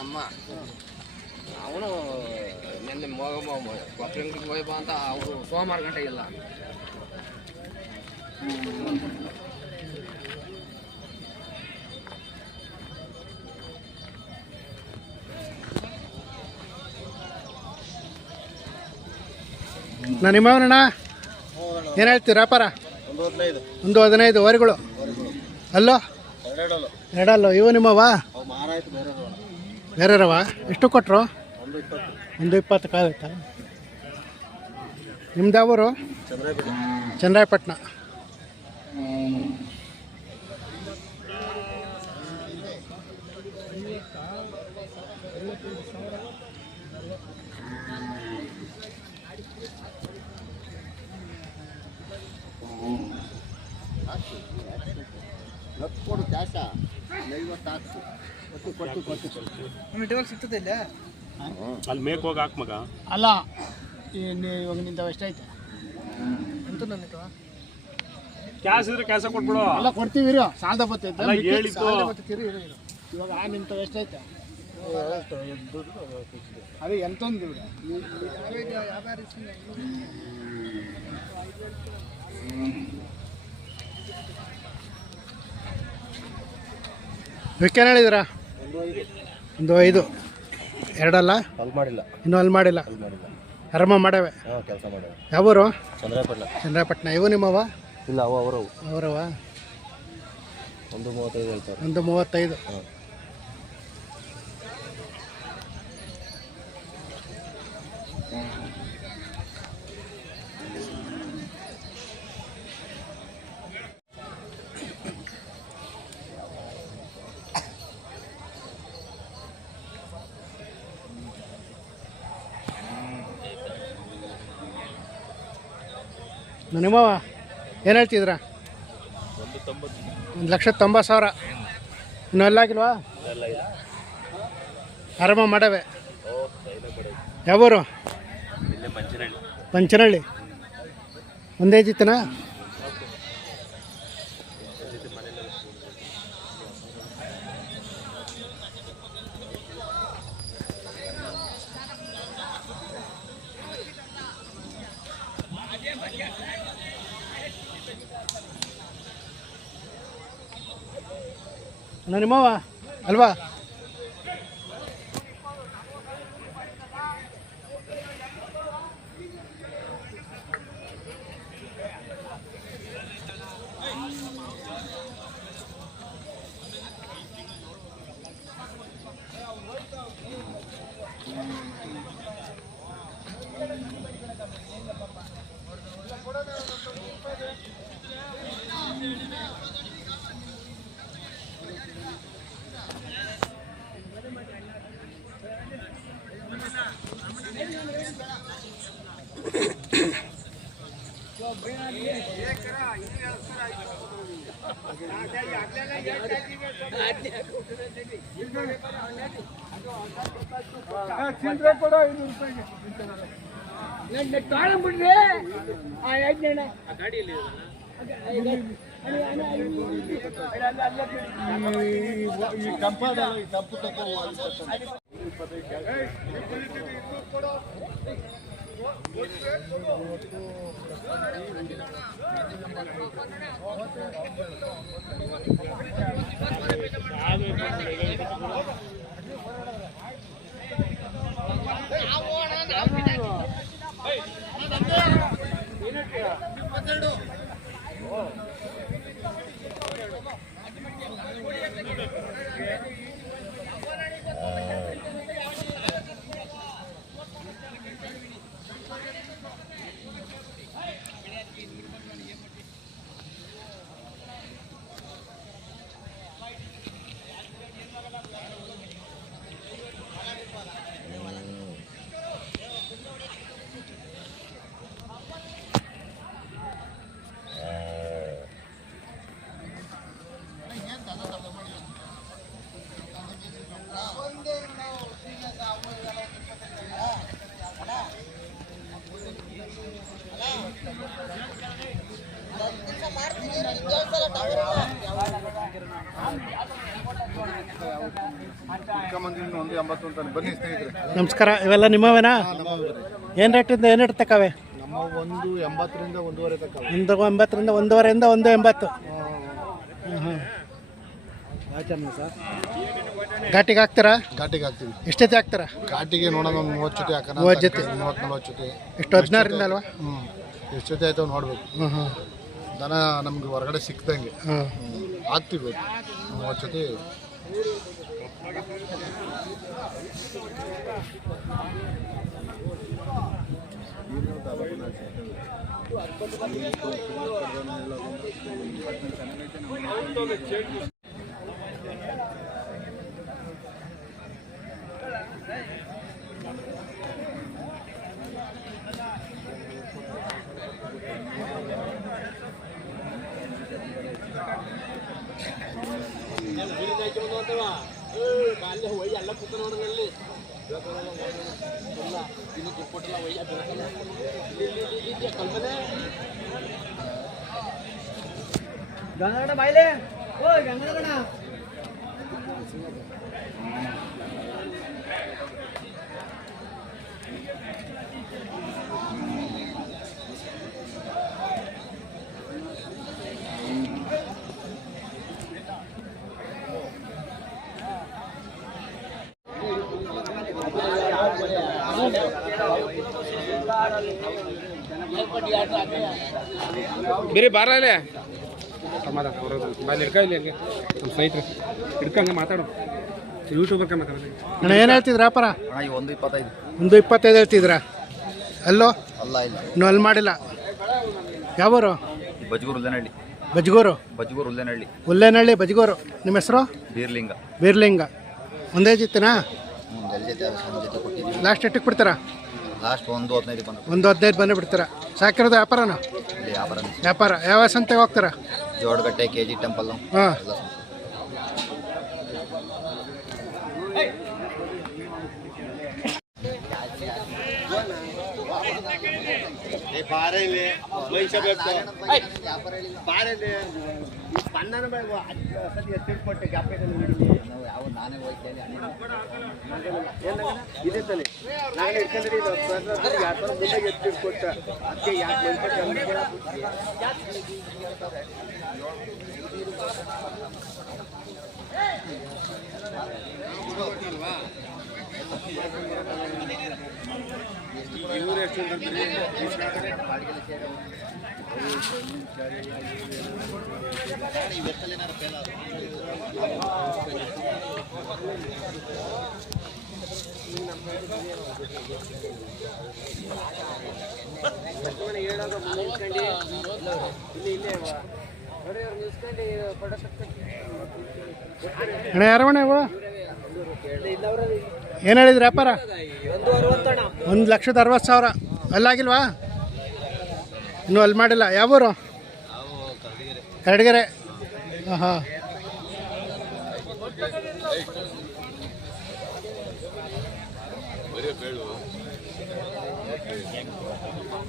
ನಮ್ಮ ಅವನು ನಿನ್ನೆ ಕೊಟ್ಟಂಗಡಿಗೆ ಹೋಯ್ಬಾ ಅಂತ ಅವರು ಸೋಮವಾರ ಗಂಟೆ ಇಲ್ಲ. ನಾನು ನಿಮ್ಮವನಣ್ಣ ಏನು ಹೇಳ್ತೀರಿ ವ್ಯಾಪಾರ? 1.15 ವರಿಗಳು. ಅಲ್ಲೋ ಎರಡಲ್ಲೋ ಇವು ನಿಮ್ಮವ ಬೇರೆರವ? ಎಷ್ಟು ಕೊಟ್ಟರು? 1.20 ಕಾಲೈತಾ? ನಿಮ್ದು ಯಾವೂರು? ಚಂದ್ರಾಯಪಟ್ಟಣ. ಸಿಗ್ತದಿಲ್ಲ ಅಲ್ಲಿ ಮೇಕ್ ಹೋಗಿ ಹಾಕ್ ಮಗ. ಅಲ್ಲ ಇವಾಗ ನಿಂತ ಎಷ್ಟೈತೆ ಅಂತ ನನ್ನ ಕ್ಯಾಶ್ ಇದ್ರೆ ಕ್ಯಾಶ ಕೊಟ್ಬಿಡು. ಅಲ್ಲ ಕೊಡ್ತೀವಿ ಸಾಲದ ಬರ್ತೈತೆ ಹೇಳಿದ್ದು ಇವಾಗ ನಿಂತ ಎಷ್ಟೈತೆ ಅದೇ ಎಂತೊಂದು ವಿಕೆನ್ ಹೇಳಿದ್ದೀರಾ? 1.5 ಎರಡಲ್ಲ ಅಲ್ಲಿ ಮಾಡಿಲ್ಲ, ಇನ್ನೂ ಅಲ್ಲಿ ಮಾಡಿಲ್ಲ. ಆರಾಮ ಮಾಡವೆ ಕೆಲಸ ಮಾಡವೆ. ಯಾವೂರು? ಚಂದ್ರಾಯಪಟ್ಟಣ. ಇವು ನಿಮ್ಮವ? ಇಲ್ಲ ಅವರವ 1.35 ಹೇಳ್ತಾರೆ. 1.35. ನಿಮ್ಮವ ಏನು ಹೇಳ್ತಿದ್ರ? 1,90,000. ಇನ್ನೂ ಎಲ್ಲಾಗಿಲ್ವಾ? ಆರಾಮ ಮಾಡವೆ. ಯಾವೂರು? ಪಂಚನಹಳ್ಳಿ. ಒಂದೇ ಜಿತ್ತನಾ? ನಿಮ್ಮವ ಅಲ್ವಾ? ಒಂದು 80 ಅಂತಾನೆ ಬನ್ನಿ ಸ್ನೇಹಿತರೆ. ನಮಸ್ಕಾರ, ಇವೆಲ್ಲ ನಿಮ್ಮವೇನಾ? ಏನು ರೇಟಿಂದ ಏನು ಇರ್ತಕ್ಕವೆ? ನಮ್ಮ 180ರಿಂದ 1.5 ತನಕ. 180ರಿಂದ 1.5ರಿಂದ 180. ಹಾಂ. ಘಾಟಿಗೆ ಹಾಕ್ತೀರಾ? ಘಾಟಿಗೆ ಹಾಕ್ತೀವಿ. ಎಷ್ಟೊತ್ತಿ ಹಾಕ್ತೀರಾ? ಘಾಟಿಗೆ ನೋಡೋಣ, ಒಂದು 30 ಜೊತೆ ಹಾಕೋಣ. 30 ಜೊತೆ? 30-40 ಜೊತೆ. ಎಷ್ಟು 16ರಿಂದ ಅಲ್ವಾ? ಹ್ಞೂ, ಎಷ್ಟು ಜೊತೆ ಆಯ್ತು ನೋಡ್ಬೇಕು. ಹಾಂ. ದನ ನಮ್ಗೆ ಹೊರಗಡೆ ಸಿಕ್ದಂಗೆ ಹಾಂ. ಹಾಕ್ತೀವಿ 30 ಜೊತೆ. ಬೇರೆ ಬಾರಲ್ಲೇ ಸಮಾಧಾನ ಬಾಯಲ್ಲಿ ಹಿಡ್ಕ ಇಲ್ಲಿ ಹಂಗೆ ನಮ್ಮ ಸ್ನೇಹಿತರು ಹಿಡ್ಕಂಗೆ ಮಾತಾಡು ಯೂಟ್ಯೂಬರ್ಗೆ ಮಾತಾಡೋದು. ಅಣ್ಣ ಏನು ಹೇಳ್ತಿದ್ರ ವ್ಯಾಪಾರ? 125. 125 ಹೇಳ್ತಿದ್ರಾ? ಅಲ್ಲೋ ಅಲ್ಲ ಇಲ್ಲ, ಇನ್ನೂ ಅಲ್ಲಿ ಮಾಡಿಲ್ಲ. ಯಾವೂರು? ಬಜ್ಗೂರು ಉಲ್ಲೇನಹಳ್ಳಿ. ಬಜ್ಗೂರು ಉಲ್ಲೇನಹಳ್ಳಿ. ಉಲ್ಲೇನಹಳ್ಳಿ ಬಜ್ಗೂರು. ನಿಮ್ಮ ಹೆಸರು? ಬೀರ್ಲಿಂಗ. ಬೀರ್ಲಿಂಗ. ಒಂದೇ ಜೊತೆನಾ? ಜೊತೆ ಕೊಟ್ಟಿದ್ದೀವಿ. ಲಾಸ್ಟ್ ಎಟ್ಟಿಗೆ ಬಿಡ್ತೀರಾ? ಲಾಸ್ಟ್ 1.15 ಬಂದು 1.15 ಬಂದು ಬಿಡ್ತೀರಾ. ಸಾಕಿರೋದು ವ್ಯಾಪಾರನ? ವ್ಯಾಪಾರ. ಯಾವ ಸಂತೆಗೆ ಹೋಗ್ತೀರಾ? ಜೋಡಗಟ್ಟೆ, KG ಟೆಂಪಲ್. ಹಾಂ. ಅಣ್ಣ ಯಾರವಣ್ಣ ಇವು? ಏನು ಹೇಳಿದ್ರಿ ವ್ಯಾಪಾರ? 1,60,000. ಅಲ್ಲಾಗಿಲ್ವಾ? ಇನ್ನೂ ಅಲ್ಲಿ ಮಾಡಿಲ್ಲ. ಯಾವೂರು? ಕರಡಿಗೆರೆ. ಹಾಂ ಹಾಂ.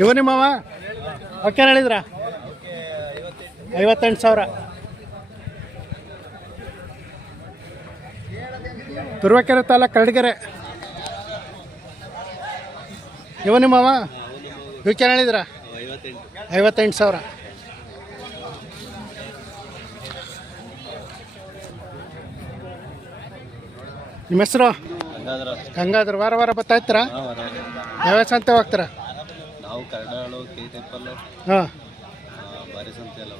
ಇವು ನಿಮ್ಮವ? ಓಕೆ ಹೇಳಿದ್ರ? 58,000. ತುರುವೇಕೆರೆ ತಾಲೂಕು ಕರಡಿಗೆರೆ. ಇವ ನಿಮ್ಮವ? ಇವಕ್ಕೆ ಹೇಳಿದ್ರ? 58,000. ನಿಮ್ಮ ಹೆಸರು? ಗಂಗಾಧರ್. ವಾರ ವಾರ ಬರ್ತಾಯಿರ್ತೀರಾ? ಯಾವ ಸಂತೆ ಹೋಗ್ತೀರಾ? ನಾವು ಕರಡಾಳು, ಕೆ ಟೆಂಪಲ್ಲು, ಹಾಂ, ಬಾರಿ ಸಂತೆ ಎಲ್ಲ.